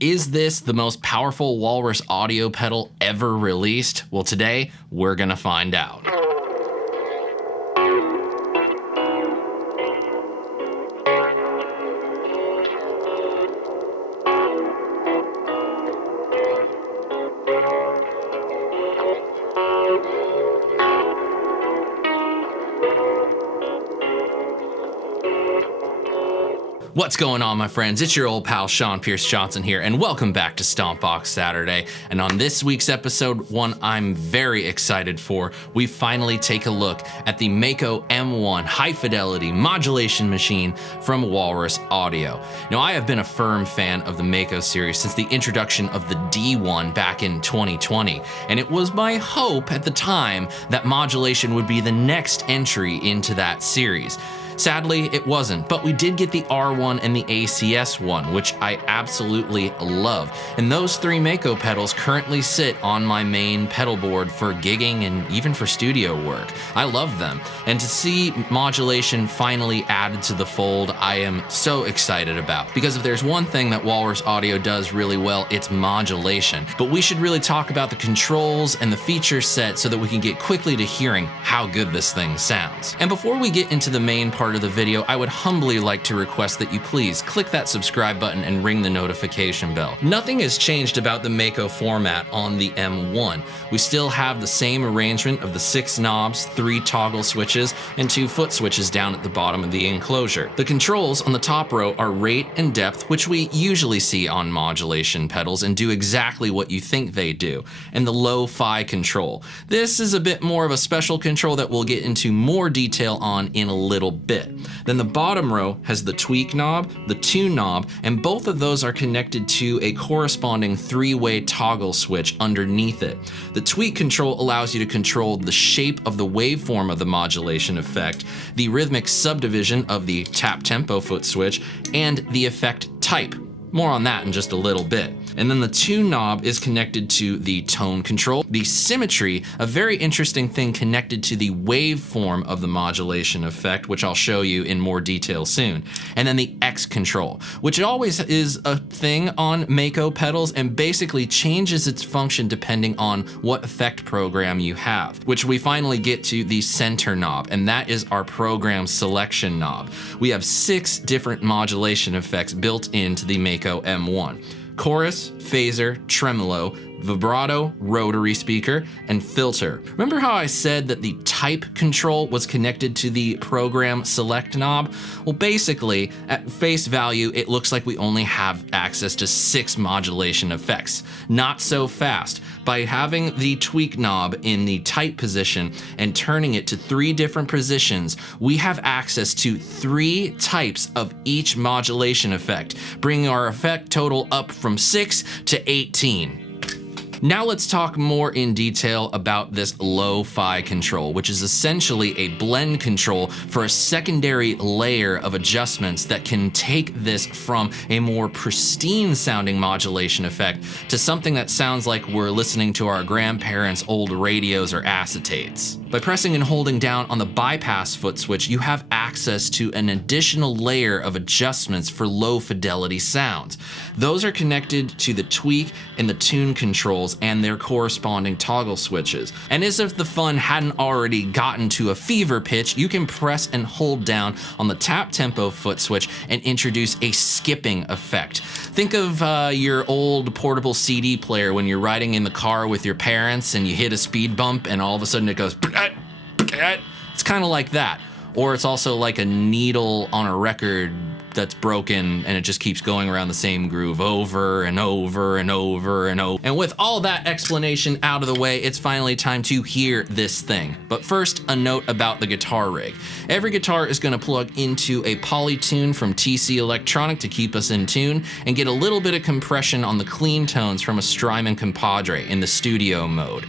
Is this the most powerful Walrus audio pedal ever released? Well, today we're gonna find out. What's going on, my friends? It's your old pal Sean Pierce Johnson here, and welcome back to Stompbox Saturday. And on this week's episode, one I'm very excited for, we finally take a look at the Mako M1 high-fidelity modulation machine from Walrus Audio. Now, I have been a firm fan of the MAKO series since the introduction of the D1 back in 2020, and it was my hope at the time that modulation would be the next entry into that series. Sadly, it wasn't, but we did get the R1 and the ACS1, which I absolutely love. And those three Mako pedals currently sit on my main pedal board for gigging and even for studio work. I love them. And to see modulation finally added to the fold, I am so excited about. Because if there's one thing that Walrus Audio does really well, it's modulation. But we should really talk about the controls and the feature set so that we can get quickly to hearing how good this thing sounds. And before we get into the main part of the video, I would humbly like to request that you please click that subscribe button and ring the notification bell. Nothing has changed about the Mako format on the M1. We still have the same arrangement of the 6 knobs, 3 toggle switches, and 2 foot switches down at the bottom of the enclosure. The controls on the top row are rate and depth, which we usually see on modulation pedals and do exactly what you think they do. And the LoFi control. This is a bit more of a special control that we'll get into more detail on in a little bit. Then the bottom row has the tweak knob, the tune knob, and both of those are connected to a corresponding 3-way toggle switch underneath it. The tweak control allows you to control the shape of the waveform of the modulation effect, the rhythmic subdivision of the tap tempo foot switch, and the effect type. More on that in just a little bit. And then the tune knob is connected to the tone control. The Symmetry, a very interesting thing connected to the waveform of the modulation effect, which I'll show you in more detail soon. And then the X control, which always is a thing on Mako pedals and basically changes its function depending on what effect program you have, which we finally get to the center knob, and that is our program selection knob. We have 6 different modulation effects built into the Mako M1. Chorus, phaser, tremolo, vibrato, rotary speaker, and filter. Remember how I said that the type control was connected to the program select knob? Well, basically, at face value, it looks like we only have access to 6 modulation effects. Not so fast. By having the tweak knob in the type position and turning it to 3 different positions, we have access to 3 types of each modulation effect, bringing our effect total up from 6 to 18. Now let's talk more in detail about this LoFi control, which is essentially a blend control for a secondary layer of adjustments that can take this from a more pristine sounding modulation effect to something that sounds like we're listening to our grandparents' old radios or acetates. By pressing and holding down on the bypass foot switch, you have access to an additional layer of adjustments for low fidelity sounds. Those are connected to the tweak and the tune controls and their corresponding toggle switches. And as if the fun hadn't already gotten to a fever pitch, you can press and hold down on the tap tempo foot switch and introduce a skipping effect. Think of your old portable CD player when you're riding in the car with your parents and you hit a speed bump and all of a sudden it goes, it's kind of like that. Or it's also like a needle on a record that's broken and it just keeps going around the same groove over and over and over and over. And with all that explanation out of the way, it's finally time to hear this thing. But first, a note about the guitar rig. Every guitar is going to plug into a polytune from TC Electronic to keep us in tune and get a little bit of compression on the clean tones from a Strymon Compadre in the studio mode.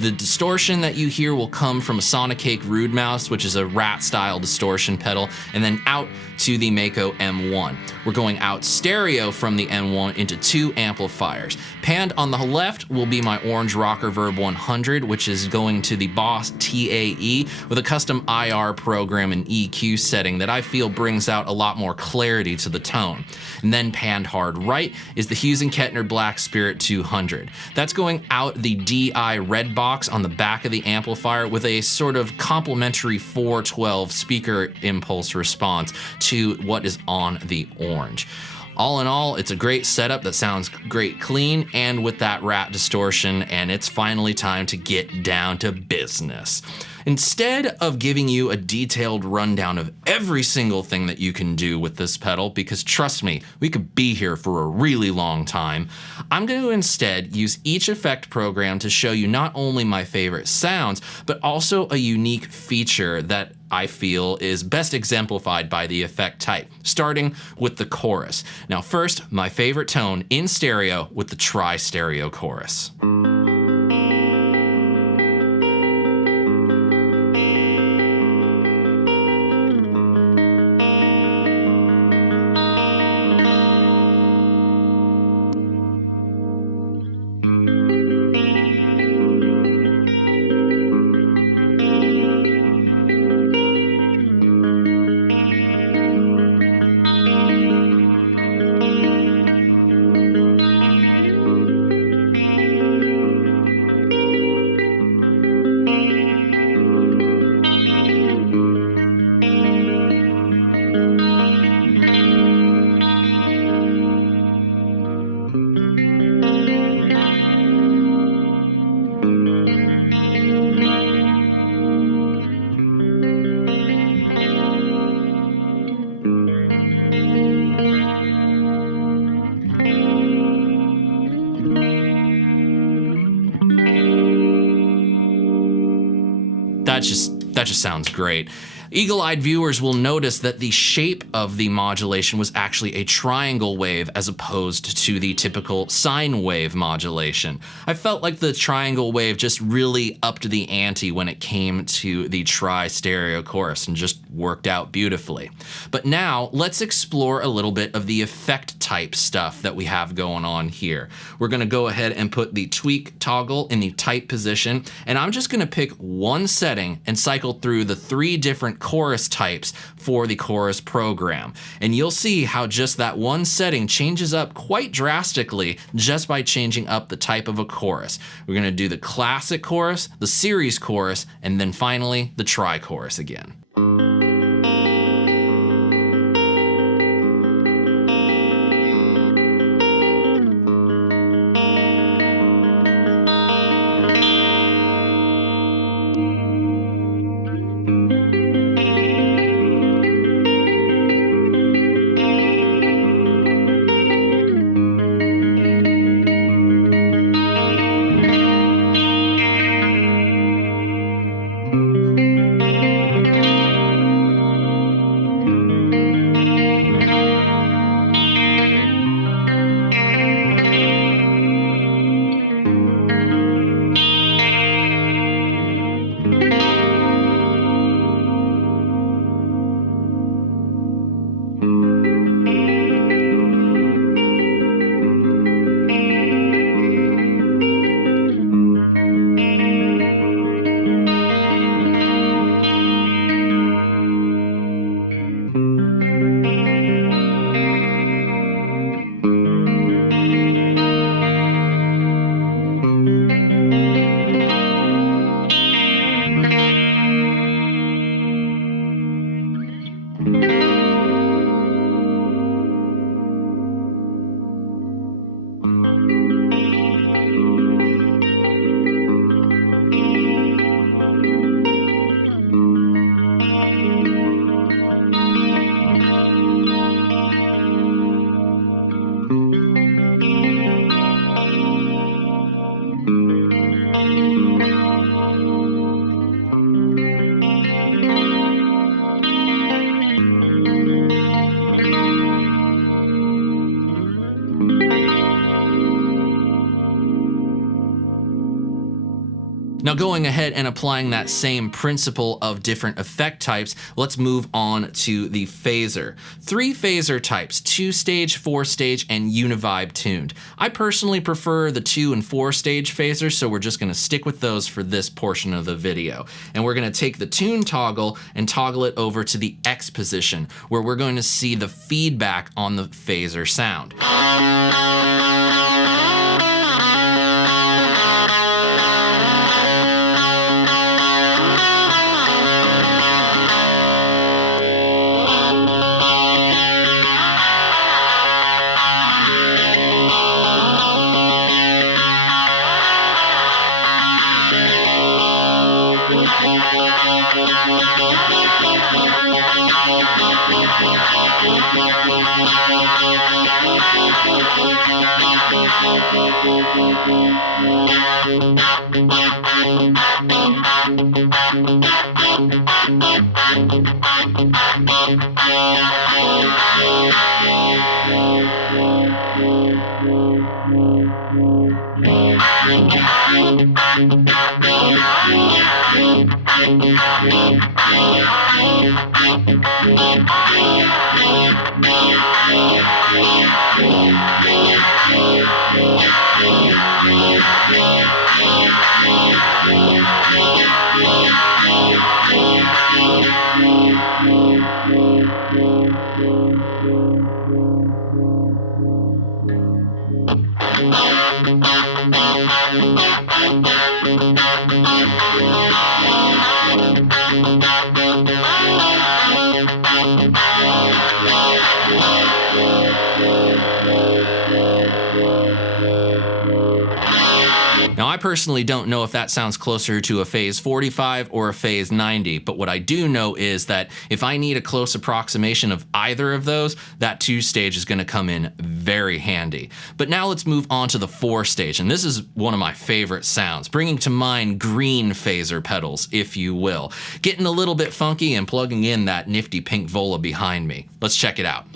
The distortion that you hear will come from a Sonicake Rude Mouse, which is a rat-style distortion pedal, and then out to the Mako M1. We're going out stereo from the M1 into 2 amplifiers. Panned on the left will be my Orange Rocker Verb 100, which is going to the Boss TAE with a custom IR program and EQ setting that I feel brings out a lot more clarity to the tone. And then panned hard right is the Hughes & Kettner Black Spirit 200. That's going out the DI red box on the back of the amplifier with a sort of complementary 412 speaker impulse response to what is on the orange. All in all, it's a great setup that sounds great clean and with that rat distortion, and it's finally time to get down to business. Instead of giving you a detailed rundown of every single thing that you can do with this pedal, because trust me, we could be here for a really long time, I'm going to instead use each effect program to show you not only my favorite sounds, but also a unique feature that I feel is best exemplified by the effect type, starting with the chorus. Now first, my favorite tone in stereo with the tri-stereo chorus. That just sounds great. Eagle-eyed viewers will notice that the shape of the modulation was actually a triangle wave as opposed to the typical sine wave modulation. I felt like the triangle wave just really upped the ante when it came to the tri-stereo chorus and just worked out beautifully. But now let's explore a little bit of the effect type stuff that we have going on here. We're gonna go ahead and put the tweak toggle in the type position, and I'm just gonna pick one setting and cycle through the 3 different chorus types for the chorus program. And you'll see how just that one setting changes up quite drastically just by changing up the type of a chorus. We're gonna do the classic chorus, the series chorus, and then finally the tri-chorus again. Now going ahead and applying that same principle of different effect types, let's move on to the phaser. 3 phaser types, 2-stage, 4-stage, and univibe tuned. I personally prefer the 2 and 4-stage phasers, so we're just gonna stick with those for this portion of the video. And we're gonna take the tune toggle and toggle it over to the X position, where we're going to see the feedback on the phaser sound. Now, I personally don't know if that sounds closer to a phase 45 or a phase 90, but what I do know is that if I need a close approximation of either of those, that 2-stage is gonna come in very handy. But now let's move on to the 4-stage, and this is one of my favorite sounds, bringing to mind green phaser pedals, if you will. Getting a little bit funky and plugging in that nifty pink Vola behind me. Let's check it out.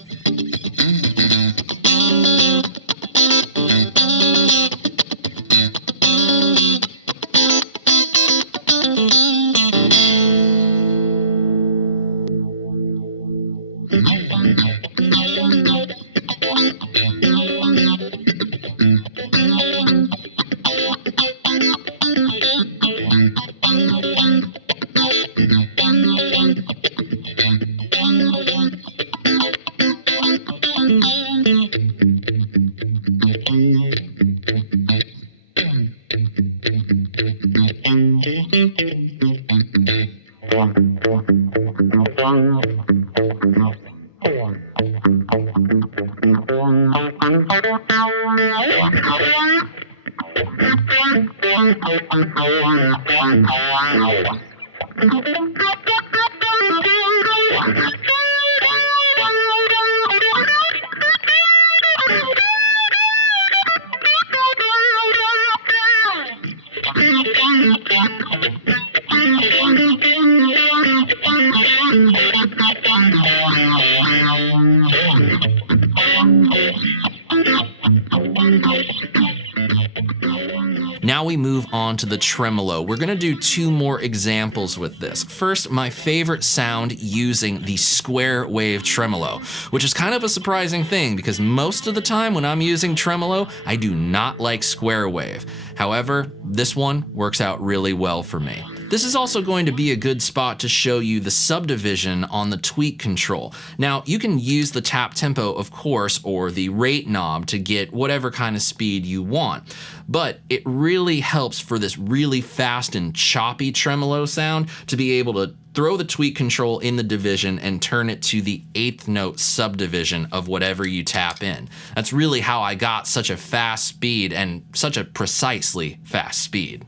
Now we move on to the tremolo. We're gonna do 2 more examples with this. First, my favorite sound using the square wave tremolo, which is kind of a surprising thing because most of the time when I'm using tremolo, I do not like square wave. However, this one works out really well for me. This is also going to be a good spot to show you the subdivision on the tweak control. Now, you can use the tap tempo, of course, or the rate knob to get whatever kind of speed you want. But it really helps for this really fast and choppy tremolo sound to be able to throw the tweak control in the division and turn it to the 8th note subdivision of whatever you tap in. That's really how I got such a fast speed and such a precisely fast speed.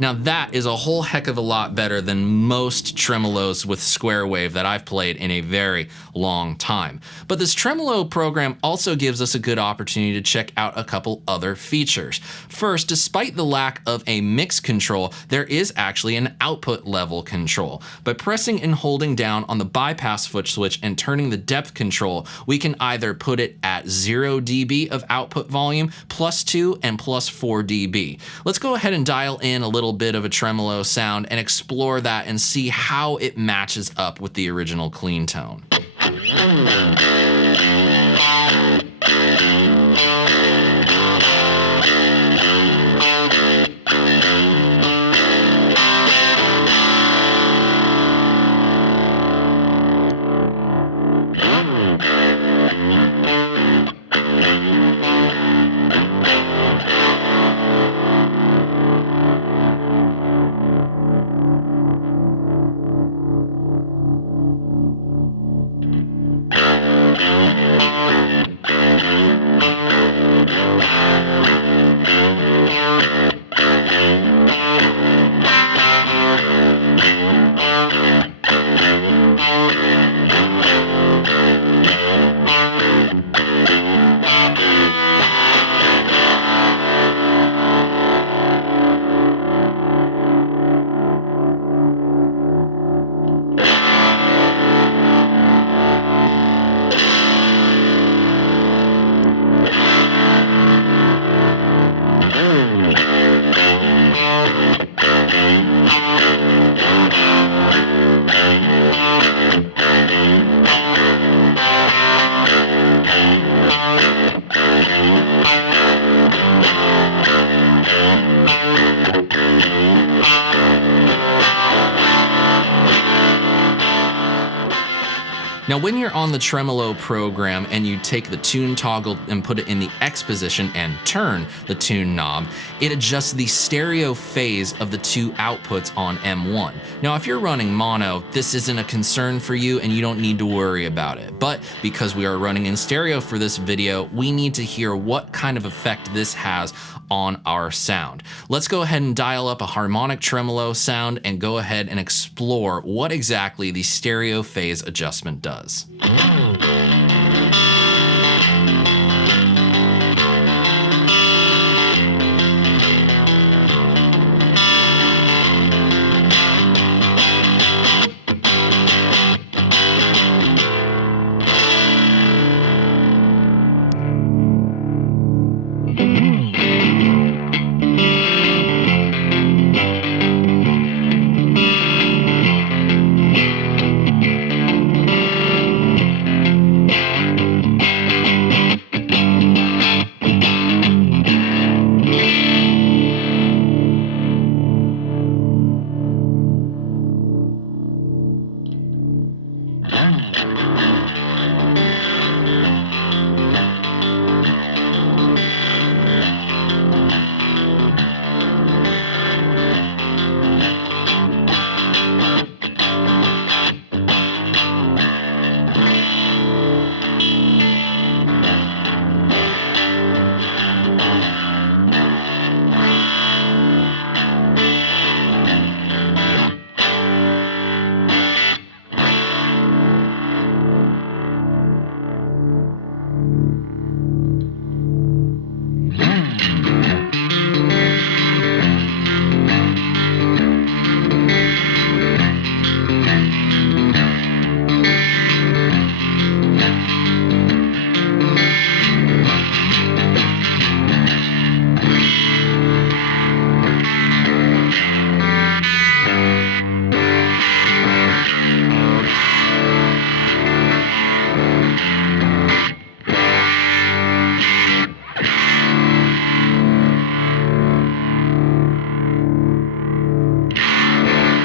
Now that is a whole heck of a lot better than most tremolos with square wave that I've played in a very long time. But this tremolo program also gives us a good opportunity to check out a couple other features. First, despite the lack of a mix control, there is actually an output level control. By pressing and holding down on the bypass foot switch and turning the depth control, we can either put it at 0 dB of output volume, +2 and +4 dB. Let's go ahead and dial in a little bit of a tremolo sound and explore that and see how it matches up with the original clean tone. Now when you're on the tremolo program and you take the tune toggle and put it in the X position and turn the tune knob, it adjusts the stereo phase of the two outputs on M1. Now if you're running mono, this isn't a concern for you and you don't need to worry about it. But because we are running in stereo for this video, we need to hear what kind of effect this has on our sound. Let's go ahead and dial up a harmonic tremolo sound and go ahead and explore what exactly the stereo phase adjustment does.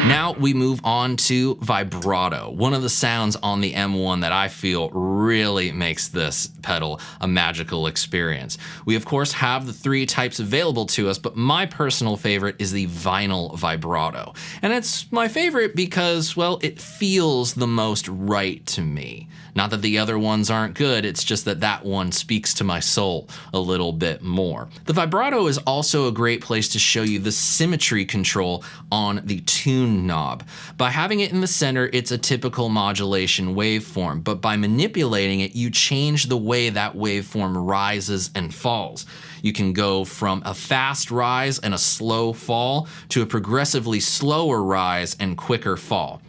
Now we move on to vibrato, one of the sounds on the M1 that I feel really makes this pedal a magical experience. We of course have the 3 types available to us, but my personal favorite is the vinyl vibrato. And it's my favorite because, well, it feels the most right to me. Not that the other ones aren't good, it's just that that one speaks to my soul a little bit more. The vibrato is also a great place to show you the symmetry control on the tune knob. By having it in the center, it's a typical modulation waveform, but by manipulating it, you change the way that waveform rises and falls. You can go from a fast rise and a slow fall to a progressively slower rise and quicker fall.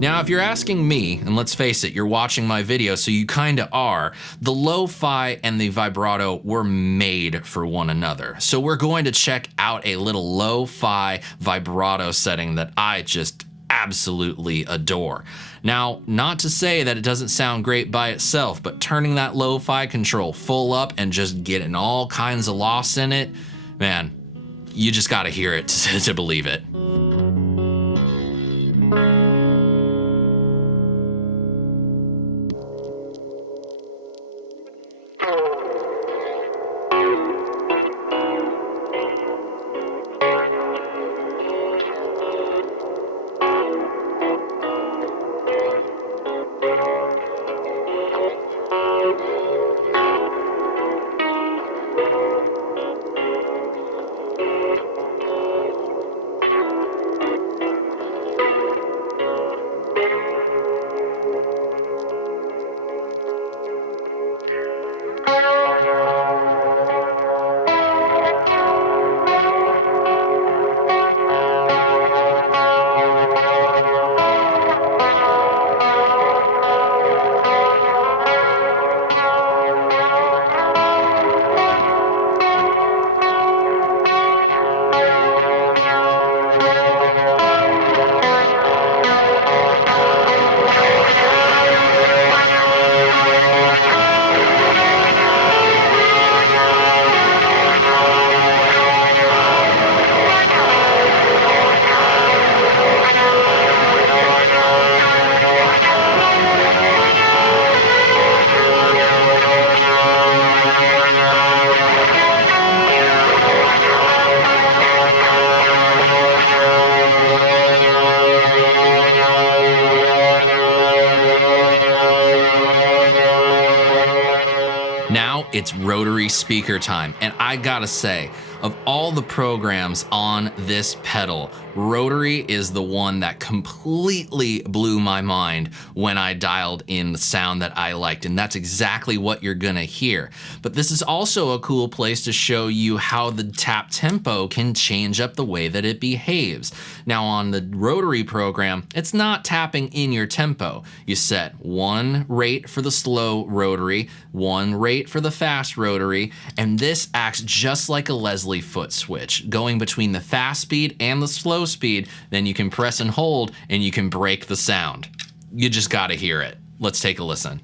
Now, if you're asking me, and let's face it, you're watching my video, so you kinda are, the lo-fi and the vibrato were made for one another. So we're going to check out a little lo-fi vibrato setting that I just absolutely adore. Now, not to say that it doesn't sound great by itself, but turning that lo-fi control full up and just getting all kinds of loss in it, man, you just gotta hear it to believe it. Now it's Rotary speaker time, and I gotta say, of all the programs on this pedal, Rotary is the one that completely blew my mind when I dialed in the sound that I liked, and that's exactly what you're gonna hear. But this is also a cool place to show you how the tap tempo can change up the way that it behaves. Now on the Rotary program, it's not tapping in your tempo. You set one rate for the slow Rotary, one rate for the fast Rotary, and this acts just like a Leslie foot switch, going between the fast speed and the slow speed. Then you can press and hold and you can break the sound. You just gotta hear it. Let's take a listen.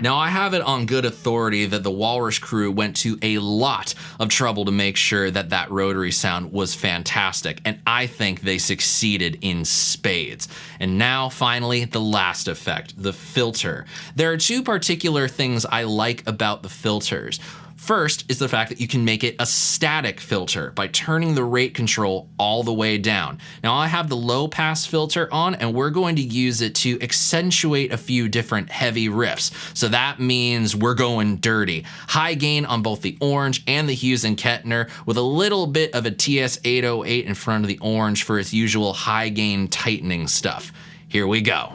Now, I have it on good authority that the Walrus crew went to a lot of trouble to make sure that that rotary sound was fantastic, and I think they succeeded in spades. And now, finally, the last effect, the filter. There are two particular things I like about the filters. First is the fact that you can make it a static filter by turning the rate control all the way down. Now, I have the low pass filter on, and we're going to use it to accentuate a few different heavy riffs. So that means we're going dirty. High gain on both the orange and the Hughes and Kettner, with a little bit of a TS-808 in front of the orange for its usual high gain tightening stuff. Here we go.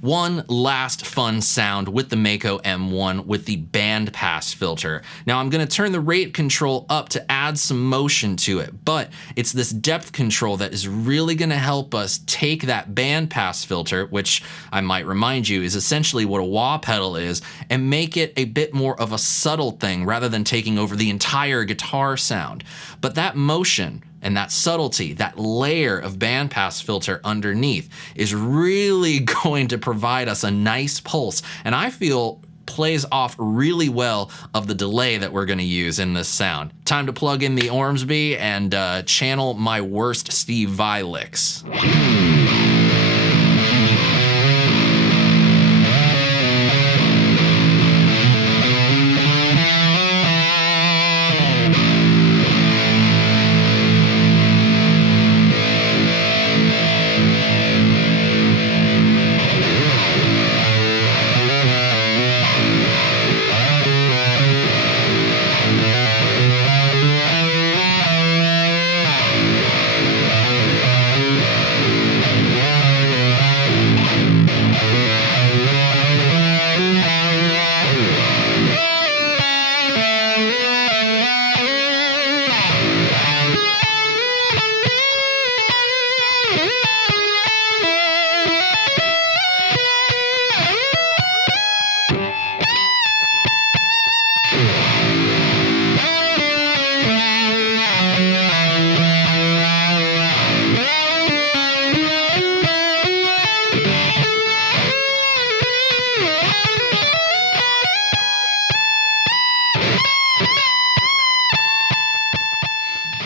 One last fun sound with the Mako M1 with the Bandpass filter. Now I'm going to turn the rate control up to add some motion to it, but it's this depth control that is really going to help us take that Bandpass filter, which I might remind you is essentially what a wah pedal is, and make it a bit more of a subtle thing rather than taking over the entire guitar sound. But that motion and that subtlety, that layer of bandpass filter underneath is really going to provide us a nice pulse, and I feel plays off really well of the delay that we're going to use in this sound. Time to plug in the Ormsby and channel my worst Steve Vai licks.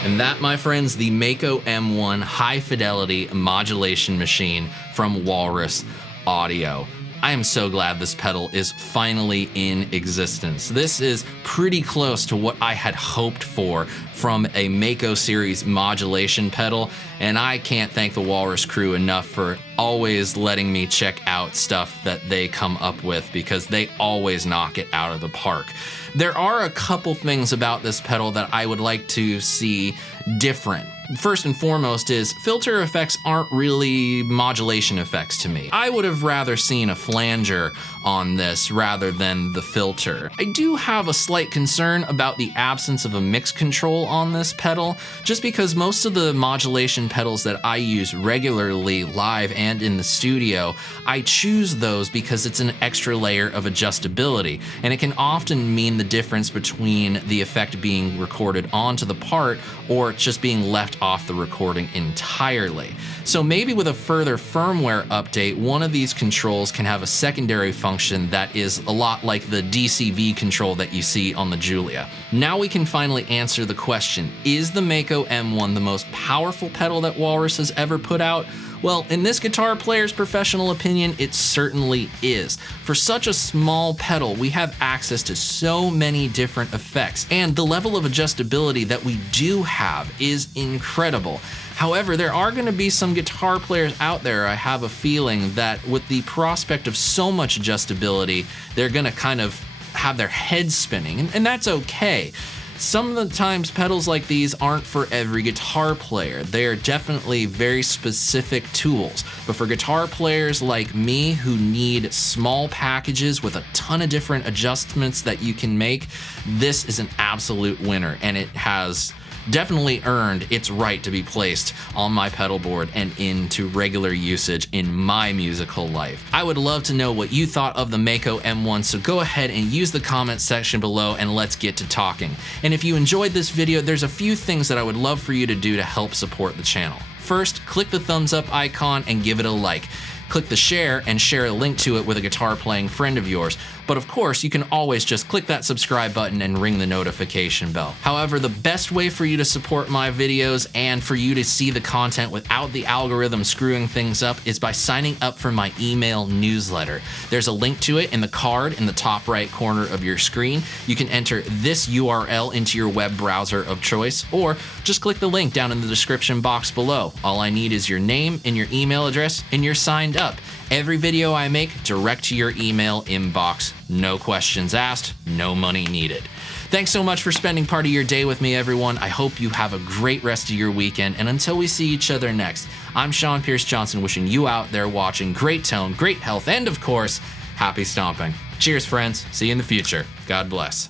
And that, my friends, the Mako M1 high-fidelity modulation machine from Walrus Audio. I am so glad this pedal is finally in existence. This is pretty close to what I had hoped for from a MAKO Series modulation pedal, and I can't thank the Walrus crew enough for always letting me check out stuff that they come up with, because they always knock it out of the park. There are a couple things about this pedal that I would like to see different. First and foremost is filter effects aren't really modulation effects to me. I would have rather seen a flanger on this rather than the filter. I do have a slight concern about the absence of a mix control on this pedal, just because most of the modulation pedals that I use regularly live and in the studio, I choose those because it's an extra layer of adjustability, and it can often mean the difference between the effect being recorded onto the part or just being left off the recording entirely. So maybe with a further firmware update, one of these controls can have a secondary function that is a lot like the DCV control that you see on the Julia. Now we can finally answer the question, is the Mako M1 the most powerful pedal that Walrus has ever put out? Well, in this guitar player's professional opinion, it certainly is. For such a small pedal, we have access to so many different effects, and the level of adjustability that we do have is incredible. However, there are going to be some guitar players out there, I have a feeling, that with the prospect of so much adjustability, they're going to kind of have their heads spinning, and that's okay. Some of the times pedals like these aren't for every guitar player. They are definitely very specific tools. But for guitar players like me who need small packages with a ton of different adjustments that you can make, this is an absolute winner, and it has definitely earned its right to be placed on my pedal board and into regular usage in my musical life. I would love to know what you thought of the Mako M1, so go ahead and use the comment section below and let's get to talking. And if you enjoyed this video, there's a few things that I would love for you to do to help support the channel. First, click the thumbs up icon and give it a like. Click the share and share a link to it with a guitar playing friend of yours. But of course, you can always just click that subscribe button and ring the notification bell. However, the best way for you to support my videos and for you to see the content without the algorithm screwing things up is by signing up for my email newsletter. There's a link to it in the card in the top right corner of your screen. You can enter this URL into your web browser of choice, or just click the link down in the description box below. All I need is your name and your email address, and you're signed up. Every video I make, direct to your email inbox. No questions asked, no money needed. Thanks so much for spending part of your day with me, everyone. I hope you have a great rest of your weekend, and until we see each other next, I'm Sean Pierce Johnson, wishing you out there watching great tone, great health, and of course, happy stomping. Cheers, friends. See you in the future. God bless.